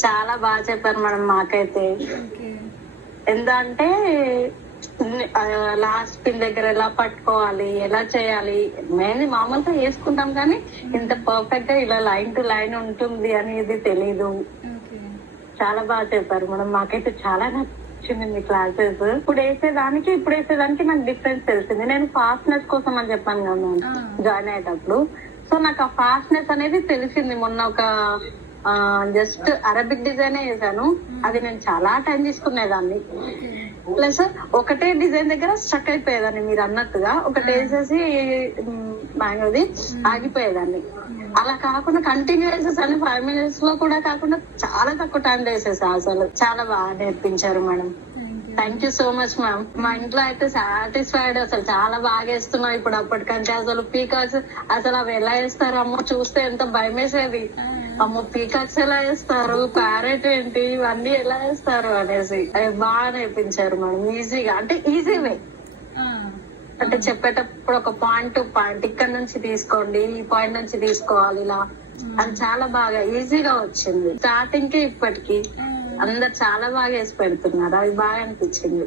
చాలా బాగా చెప్పారు మేడం మాకైతే. ఓకే. ఎందుకంటే లాస్ట్ పిన్ దగ్గర ఎలా పట్టుకోవాలి, ఎలా చేయాలి, మెయిన్ మామూలుగా వేసుకుంటాం కానీ ఇంత పర్ఫెక్ట్ గా ఇలా లైన్ టు లైన్ ఉంటుంది అనేది తెలీదు. ఓకే. చాలా బాగా చెప్పారు మేడం, మాకైతే చాలా నచ్చింది మీ క్లాసెస్. ఇప్పుడు వేసేదానికి నాకు డిఫరెన్స్ తెలిసింది. నేను ఫాస్ట్నెస్ కోసం అని చెప్పాను కదా మ్యామ్ జాయిన్ అయ్యేటప్పుడు. సో నాకు ఆ ఫాస్ట్నెస్ అనేది తెలిసింది. మొన్న ఒక జస్ట్ అరబిక్ డిజైన్ వేసాను, అది నేను చాలా టైం తీసుకునేదాన్ని. ప్లస్ ఒకటే డిజైన్ దగ్గర స్ట్రక్ అయిపోయేదాన్ని, మీరు అన్నట్టుగా ఒకటి వేసేసి మ్యాంగోది ఆగిపోయేదాన్ని. అలా కాకుండా కంటిన్యూ వేసేసాను 5 minutes లో కూడా కాకుండా చాలా తక్కువ టైం వేసేసా. అసలు చాలా బాగా నేర్పించారు madam. Thank you so much ma'am. మా ఇంట్లో అయితే సాటిస్ఫైడ్, అసలు చాలా బాగా వేస్తున్నావు ఇప్పుడు. అప్పటికంటే అసలు పీకాక్స్ అసలు అవి ఎలా వేస్తారు అమ్మో, చూస్తే ఎంత భయం వేసేది. అమ్మో పీకాక్స్ ఎలా వేస్తారు, ప్యారెట్ ఏంటి, ఇవన్నీ ఎలా వేస్తారు అనేసి బాగా నేర్పించారు మేడం. ఈజీగా అంటే ఈజీ వే, అంటే చెప్పేటప్పుడు ఒక పాయింట్ టు పాయింట్ ఇక్కడ నుంచి తీసుకోండి, ఈ పాయింట్ నుంచి తీసుకోవాలి, ఇలా అది చాలా బాగా ఈజీగా వచ్చింది. స్టార్టింగ్ కి ఇప్పటికి అందరు చాలా బాగా వేసి పెడుతున్నారు, అది బాగా అనిపించింది.